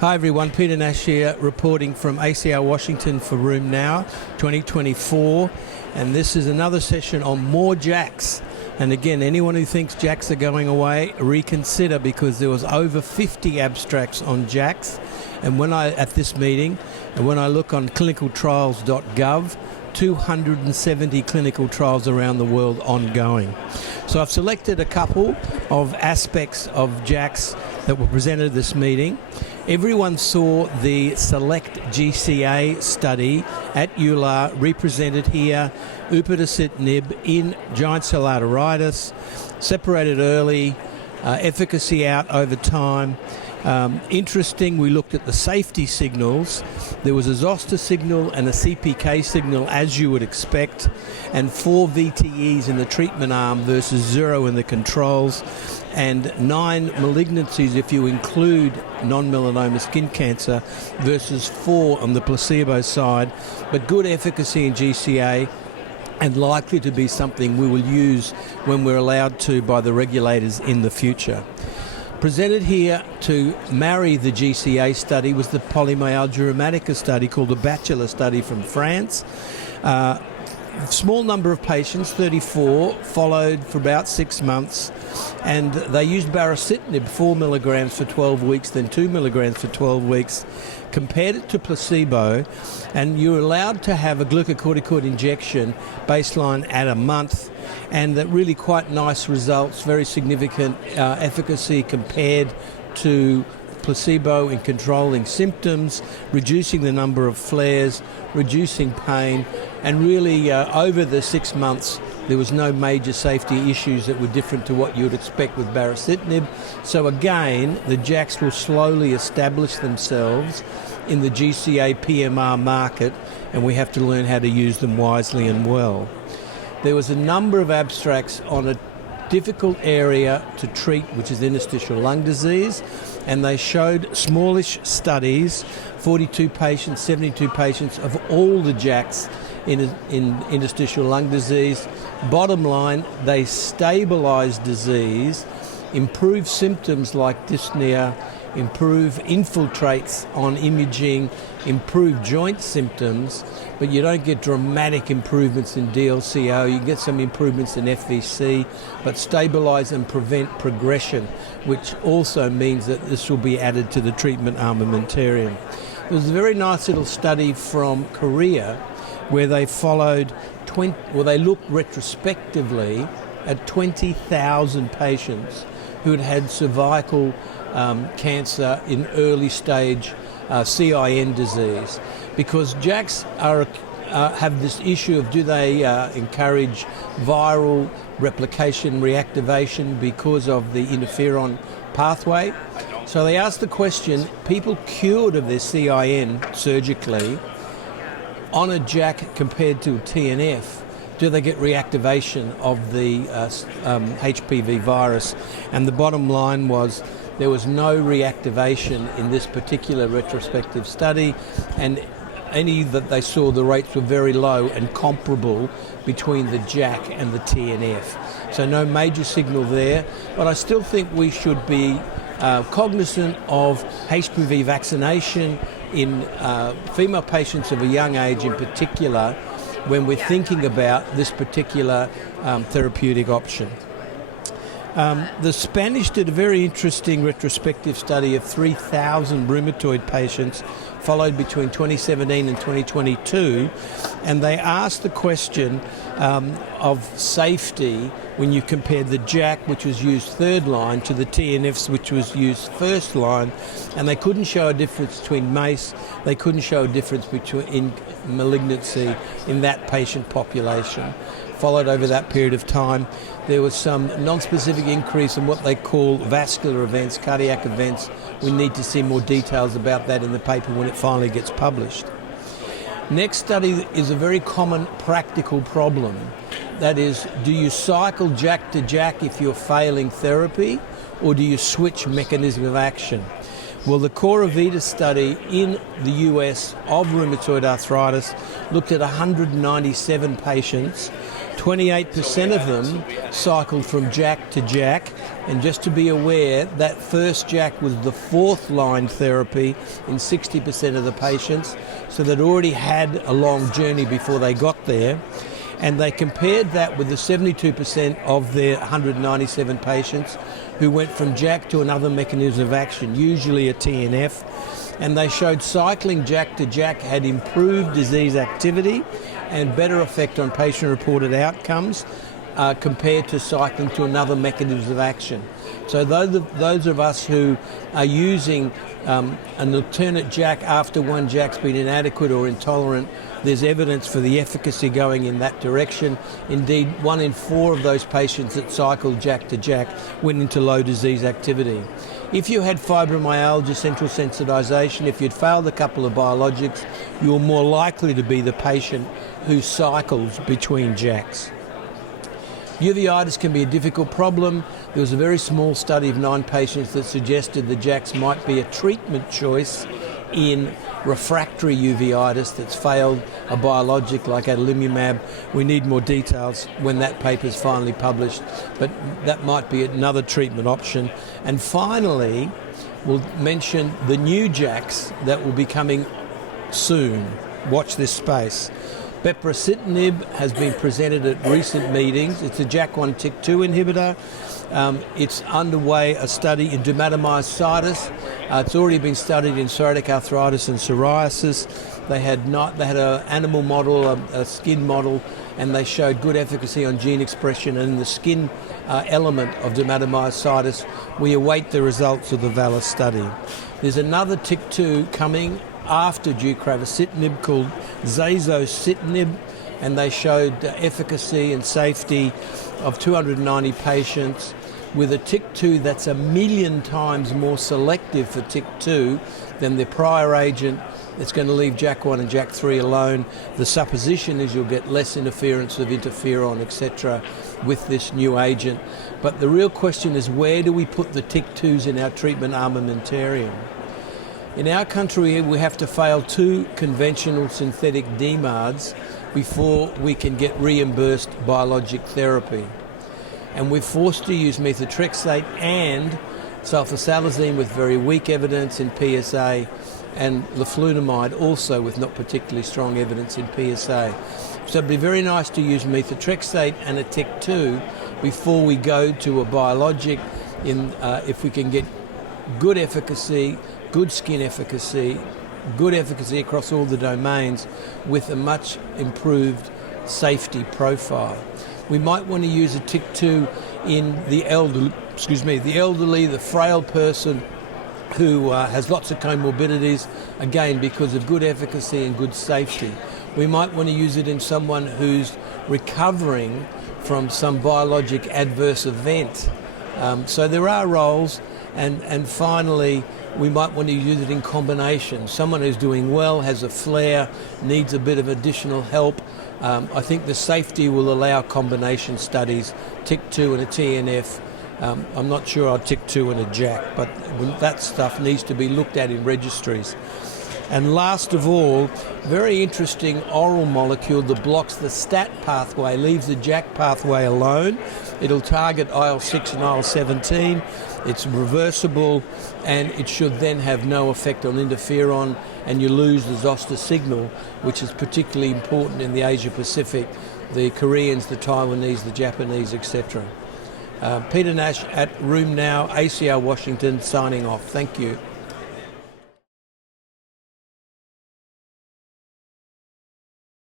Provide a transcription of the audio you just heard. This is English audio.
Hi everyone, Peter Nash here reporting from ACR Washington for Room Now 2024, and this is another session on more JAKs. And again, anyone who thinks JAKs are going away, reconsider, because there was over 50 abstracts on JAKs and at this meeting, and when I look on clinicaltrials.gov, 270 clinical trials around the world ongoing. So I've selected a couple of aspects of JAKs that were presented at this meeting. Everyone saw the SELECT-GCA study at EULAR, represented here, upadacitinib in giant cell arteritis, separated early, efficacy out over time. Interesting, we looked at the safety signals. There was a zoster signal and a CPK signal, as you would expect, and 4 VTEs in the treatment arm versus 0 in the controls, and 9 malignancies if you include non-melanoma skin cancer versus 4 on the placebo side, but good efficacy in GCA and likely to be something we will use when we're allowed to by the regulators in the future. Presented here to marry the GCA study was the polymyalgia rheumatica study called the Bachelor study from France. Small number of patients, 34, followed for about 6 months, and they used baricitinib 4 milligrams for 12 weeks, then 2 milligrams for 12 weeks, compared it to placebo, and you're allowed to have a glucocorticoid injection baseline at a month, and that really quite nice results, very significant efficacy compared to placebo in controlling symptoms, reducing the number of flares, reducing pain, and really over the 6 months there was no major safety issues that were different to what you would expect with baricitinib. So again, the JAKs will slowly establish themselves in the GCA PMR market, and we have to learn how to use them wisely and well. There was a number of abstracts on a difficult area to treat, which is interstitial lung disease, and they showed smallish studies, 42 patients, 72 patients of all the JAKs in interstitial lung disease. Bottom line, they stabilized disease, improved symptoms like dyspnea, improve infiltrates on imaging, improve joint symptoms, but you don't get dramatic improvements in DLCO. You get some improvements in FVC, but stabilize and prevent progression, which also means that this will be added to the treatment armamentarium. There was a very nice little study from Korea where they followed they looked retrospectively at 20,000 patients who had had cervical cancer in early stage CIN disease, because JAKs have this issue of, do they encourage viral replication reactivation because of the interferon pathway? So they asked the question, people cured of their CIN surgically on a JAK compared to a TNF, do they get reactivation of the HPV virus? And the bottom line was there was no reactivation in this particular retrospective study, and any that they saw, the rates were very low and comparable between the JAK and the TNF. So no major signal there, but I still think we should be cognizant of HPV vaccination in female patients of a young age in particular when we're thinking about this particular therapeutic option. The Spanish did a very interesting retrospective study of 3,000 rheumatoid patients followed between 2017 and 2022, and they asked the question of safety when you compared the JAK, which was used third line, to the TNFs, which was used first line, and they couldn't show a difference between MACE, they couldn't show a difference in malignancy in that patient population. Followed over that period of time, there was some non-specific increase in what they call vascular events, cardiac events. We need to see more details about that in the paper when it finally gets published. Next study is a very common practical problem. That is, do you cycle JAK to JAK if you're failing therapy, or do you switch mechanism of action? Well, the uveitis study in the US of rheumatoid arthritis looked at 197 patients, 28% of them cycled from JAK to JAK, and just to be aware, that first JAK was the fourth line therapy in 60% of the patients, so they'd already had a long journey before they got there. And they compared that with the 72% of their 197 patients who went from JAK to another mechanism of action, usually a TNF, and they showed cycling JAK to JAK had improved disease activity and better effect on patient-reported outcomes compared to cycling to another mechanism of action. So those of us who are using an alternate JAK after one JAK's been inadequate or intolerant, there's evidence for the efficacy going in that direction. Indeed, 1 in 4 of those patients that cycled JAK to JAK went into low disease activity. If you had fibromyalgia, central sensitization, if you'd failed a couple of biologics, you're more likely to be the patient who cycles between JAKs. Uveitis can be a difficult problem. There was a very small study of 9 patients that suggested the JAKs might be a treatment choice in refractory uveitis that's failed a biologic like adalimumab. We need more details when that paper is finally published, but that might be another treatment option. And finally, we'll mention the new JAKs that will be coming soon. Watch this space. Beprocitinib has been presented at recent meetings. It's a JAK1 TYK2 inhibitor. It's underway a study in dermatomyositis. It's already been studied in psoriatic arthritis and psoriasis. They had an animal model, a skin model, and they showed good efficacy on gene expression and the skin element of dermatomyositis. We await the results of the VALOR study. There's another TYK2 coming after deucravacitinib called zasocitinib, and they showed efficacy and safety of 290 patients with a TYK2 that's 1 million times more selective for TYK2 than the prior agent. It's going to leave JAK1 and JAK3 alone. The supposition is you'll get less interference of interferon, etc., with this new agent. But the real question is, where do we put the TYK2s in our treatment armamentarium? In our country, we have to fail 2 conventional synthetic DMARDs before we can get reimbursed biologic therapy. And we're forced to use methotrexate and sulfasalazine with very weak evidence in PSA, and leflunomide also with not particularly strong evidence in PSA. So it'd be very nice to use methotrexate and a TYK2 before we go to a biologic if we can get good efficacy, good skin efficacy, good efficacy across all the domains with a much improved safety profile. We might want to use a TYK2 in the elderly, the frail person who has lots of comorbidities, again because of good efficacy and good safety. We might want to use it in someone who's recovering from some biologic adverse event. So there are roles, and finally, we might want to use it in combination. Someone who's doing well, has a flare, needs a bit of additional help. I think the safety will allow combination studies, TYK2 and a TNF. I'm not sure I'll TYK2 and a JAK, but that stuff needs to be looked at in registries. And last of all, very interesting oral molecule that blocks the STAT pathway, leaves the JAK pathway alone. It'll target IL-6 and IL-17. It's reversible, and it should then have no effect on interferon, and you lose the zoster signal, which is particularly important in the Asia Pacific, the Koreans, the Taiwanese, the Japanese, etc. Peter Nash at Room Now, ACR Washington, signing off. Thank you.